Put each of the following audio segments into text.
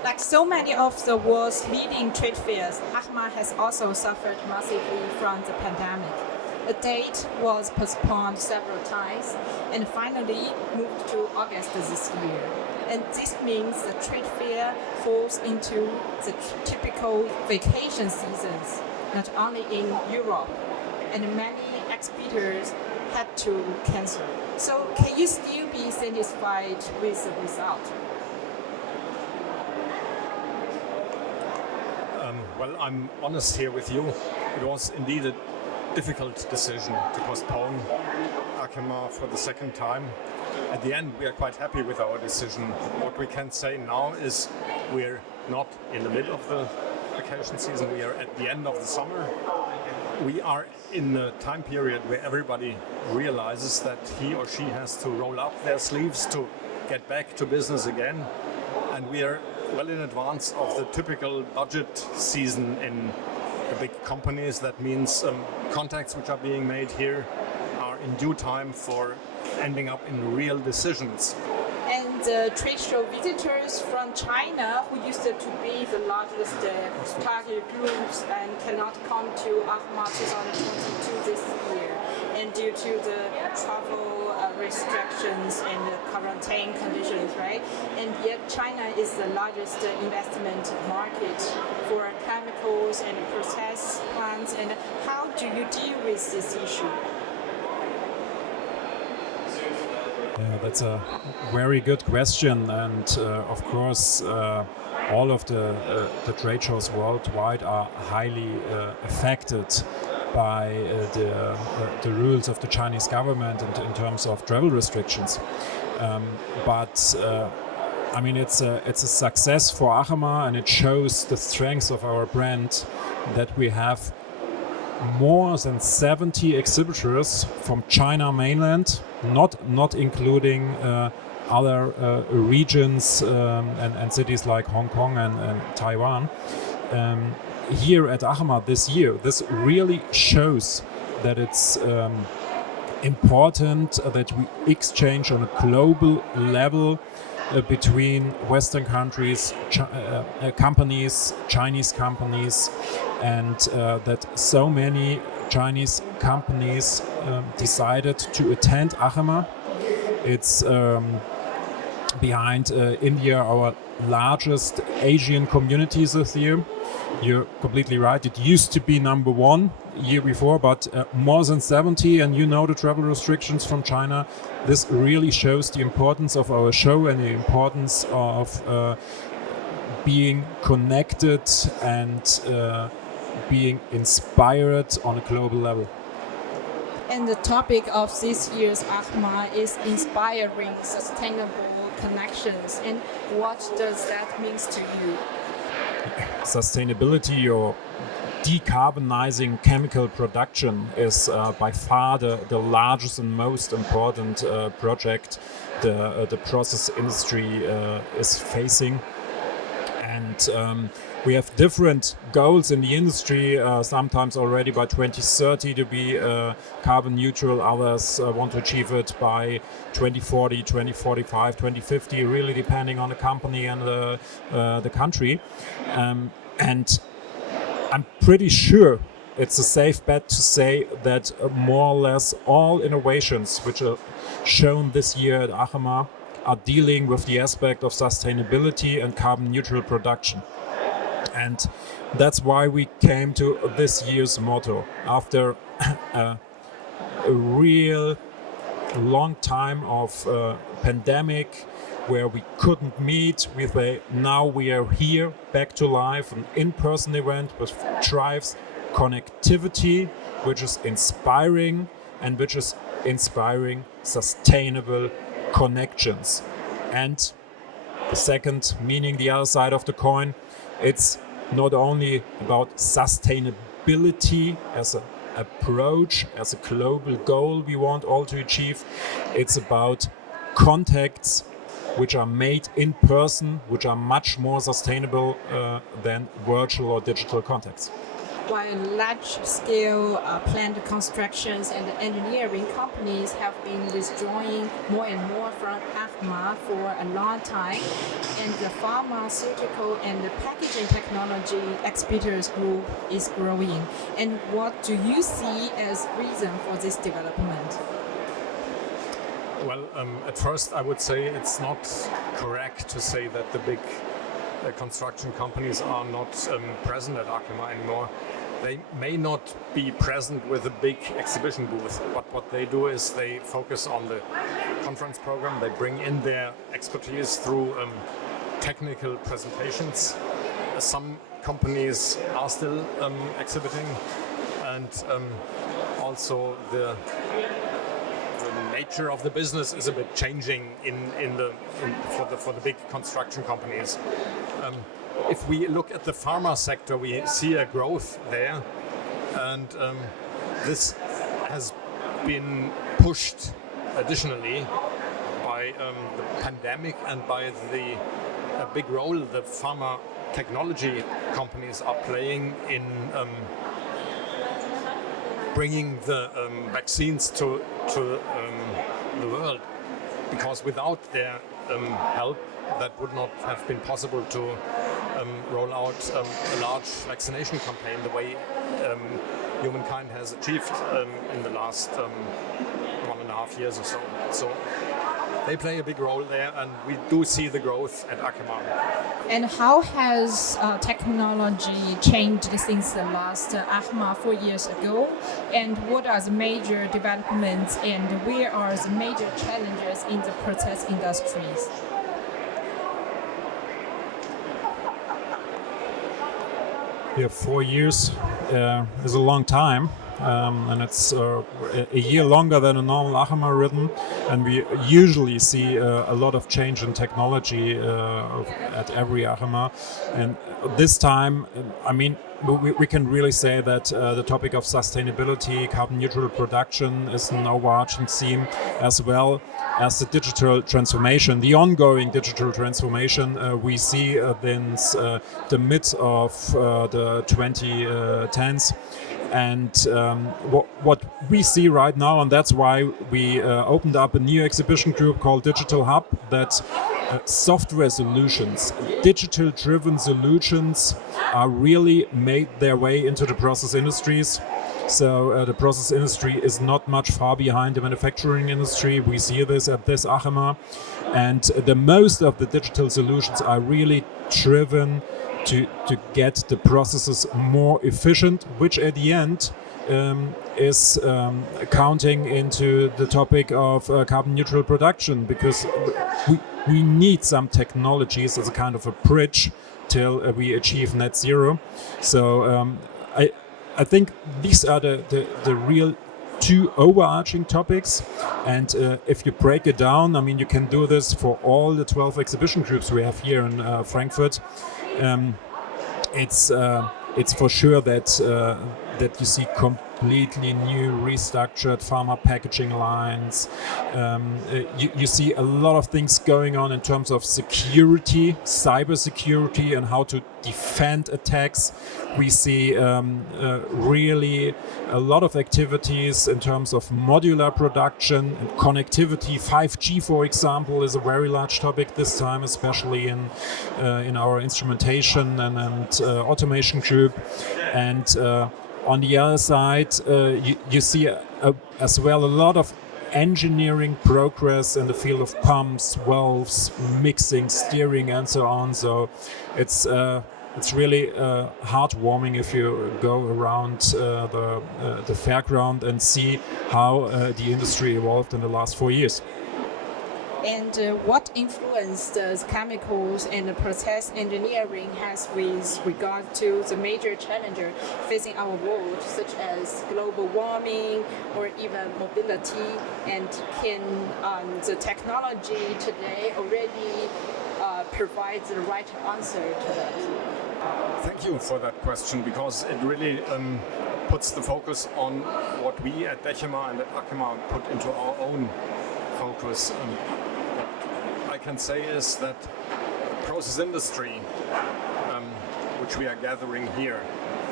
Like so many of the world's leading trade fairs, Achema has also suffered massively from the pandemic. The date was postponed several times and finally moved to August this year. And this means the trade fair falls into the typical vacation seasons, not only in Europe, and many exhibitors had to cancel. So can you still be satisfied with the result? Well, I'm honest here with you. It was indeed a difficult decision to postpone Achema for the second time. At the end, we are quite happy with our decision. What we can say now is we're not in the middle of the vacation season, we are at the end of the summer. We are in a time period where everybody realizes that he or she has to roll up their sleeves to get back to business again. And we are well in advance of the typical budget season in the big companies. That means contacts which are being made here are in due time for ending up in real decisions. And trade show visitors from China, who used to be the largest target groups and cannot come to Achema 2022 this year, and due to the travel restrictions and the quarantine conditions, right? And yet China is the largest investment market for chemicals and process plants. And how do you deal with this issue? Yeah, that's a very good question, and of course, all of the trade shows worldwide are highly affected by the rules of the Chinese government in terms of travel restrictions. But I mean, it's a success for Achema, and it shows the strength of our brand that we have more than 70 exhibitors from China mainland, not including other regions and cities like Hong Kong and Taiwan. Here at Achema this year, this really shows that it's important that we exchange on a global level between Western countries, companies, Chinese companies, and that so many Chinese companies decided to attend Achema. It's behind India our largest Asian community this year. You're completely right. It used to be number one year before, but more than 70, and you know the travel restrictions from China. This really shows the importance of our show and the importance of being connected and being inspired on a global level. And the topic of this year's Achema is inspiring sustainable connections. And what does that mean to you? Sustainability or decarbonizing chemical production is by far the largest and most important project the process industry is facing. And we have different goals in the industry, sometimes already by 2030 to be carbon neutral. Others want to achieve it by 2040, 2045, 2050, really depending on the company and the country. And I'm pretty sure it's a safe bet to say that more or less all innovations which are shown this year at Achema are dealing with the aspect of sustainability and carbon neutral production. And that's why we came to this year's motto. After a real long time of pandemic where we couldn't meet, now we are here back to life, an in-person event which drives connectivity, which is inspiring and which is inspiring sustainable connections. And the second meaning, the other side of the coin, it's not only about sustainability as an approach, as a global goal we want all to achieve, it's about contacts which are made in person, which are much more sustainable than virtual or digital contacts. while large-scale plant constructions and engineering companies have been withdrawing more and more from Achema for a long time, and the pharmaceutical and the packaging technology exhibitors group is growing. And what do you see as reason for this development? Well, at first I would say it's not correct to say that the big construction companies are not present at Achema anymore. They may not be present with a big exhibition booth, but what they do is they focus on the conference program. They bring in their expertise through technical presentations. Some companies are still exhibiting, and also the nature of the business is a bit changing for the big construction companies. If we look at the pharma sector, we see a growth there, and this has been pushed additionally by the pandemic and by the big role the pharma technology companies are playing in bringing the vaccines to the world, because without their help that would not have been possible to roll out a large vaccination campaign the way humankind has achieved in the last 1.5 years or so. So they play a big role there, and we do see the growth at Achema. And how has technology changed since the last Achema 4 years ago? And what are the major developments, and where are the major challenges in the process industries? Yeah, 4 years is a long time. And it's a year longer than a normal Achema rhythm, and we usually see a lot of change in technology at every Achema. And this time, I mean, we can really say that the topic of sustainability, carbon neutral production is an overarching theme, as well as the digital transformation, the ongoing digital transformation we see since the mid of the 2010s. And what we see right now, and that's why we opened up a new exhibition group called Digital Hub, that software solutions, digital-driven solutions are really made their way into the process industries. So the process industry is not much far behind the manufacturing industry. We see this at this Achema. And the most of the digital solutions are really driven to get the processes more efficient, which at the end is counting into the topic of carbon neutral production, because we need some technologies as a kind of a bridge till we achieve net zero. So I think these are the real two overarching topics, and if you break it down, I mean, you can do this for all the 12 exhibition groups we have here in Frankfurt. It's for sure that you see completely new restructured pharma packaging lines. You see a lot of things going on in terms of security, cyber security, and how to defend attacks. We see really a lot of activities in terms of modular production and connectivity. 5G, for example, is a very large topic this time, especially in our instrumentation and automation group. And on the other side, you see as well a lot of engineering progress in the field of pumps, valves, mixing, steering, and so on. So it's really heartwarming if you go around the fairground and see how the industry evolved in the last 4 years. And what influence does chemicals and process engineering has with regard to the major challenges facing our world, such as global warming or even mobility? And can the technology today already provide the right answer to that? Thank you for that question, because it really puts the focus on what we at Dechema and at Achema put into our own focus. I can say is that the process industry, which we are gathering here,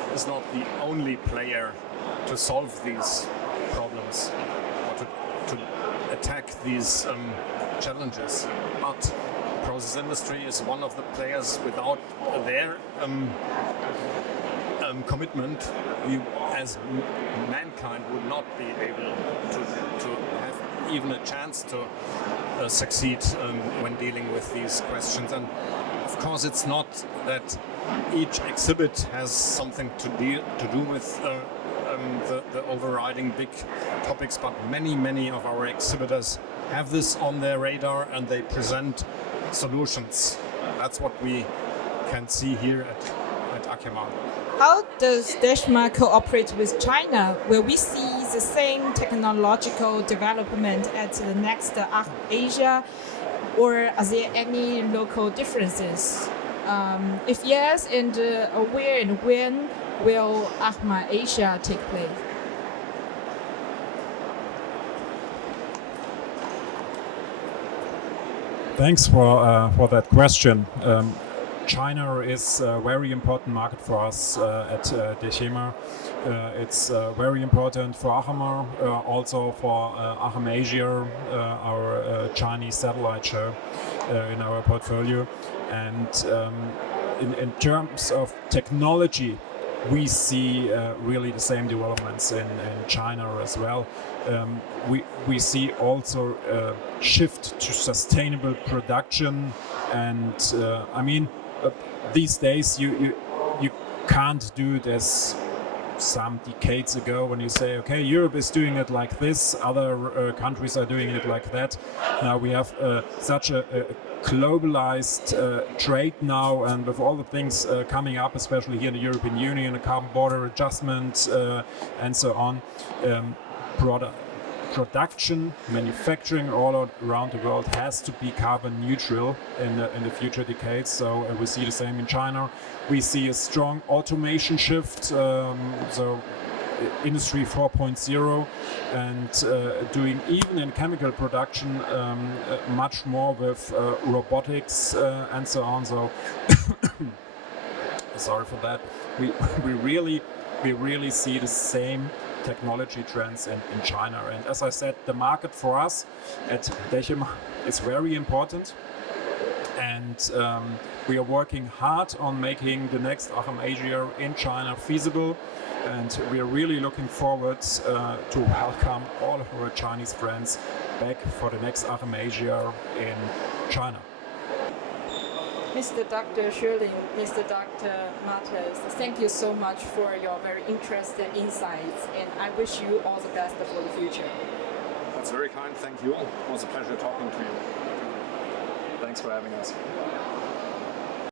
is not the only player to solve these problems or to attack these challenges. But process industry is one of the players. Without their commitment, we as mankind would not be able to have even a chance to succeed when dealing with these questions. And of course, it's not that each exhibit has something to do with the overriding big topics, but many of our exhibitors have this on their radar and they present solutions. That's what we can see here at Achema. How does Dechema cooperate with China? Will we see the same technological development at the next Asia, or are there any local differences? If yes, and where and when will Achema Asia take place? Thanks for that question. China is a very important market for us at Dechema. It's very important for Achema, also for Achema Asia, our Chinese satellite show in our portfolio. And in terms of technology, we see really the same developments in China as well. We see also a shift to sustainable production, and these days you can't do it as some decades ago when you say, okay, Europe is doing it like this, other countries are doing it like that. Now we have such a globalized trade now, and with all the things coming up, especially here in the European Union, the carbon border adjustment and so on, production, manufacturing all around the world has to be carbon neutral in the future decades. So we see the same in China. We see a strong automation shift, so Industry 4.0, and doing even in chemical production much more with robotics and so on. So sorry for that. We really see the same technology trends in China. And as I said, the market for us at Dechema is very important. And we are working hard on making the next Achema Asia in China feasible. And we are really looking forward to welcome all of our Chinese friends back for the next Achema Asia in China. Mr. Dr. Scheuring, Mr. Dr. Mathes, thank you so much for your very interesting insights, and I wish you all the best for the future. That's very kind, thank you. It was a pleasure talking to you. Thanks for having us.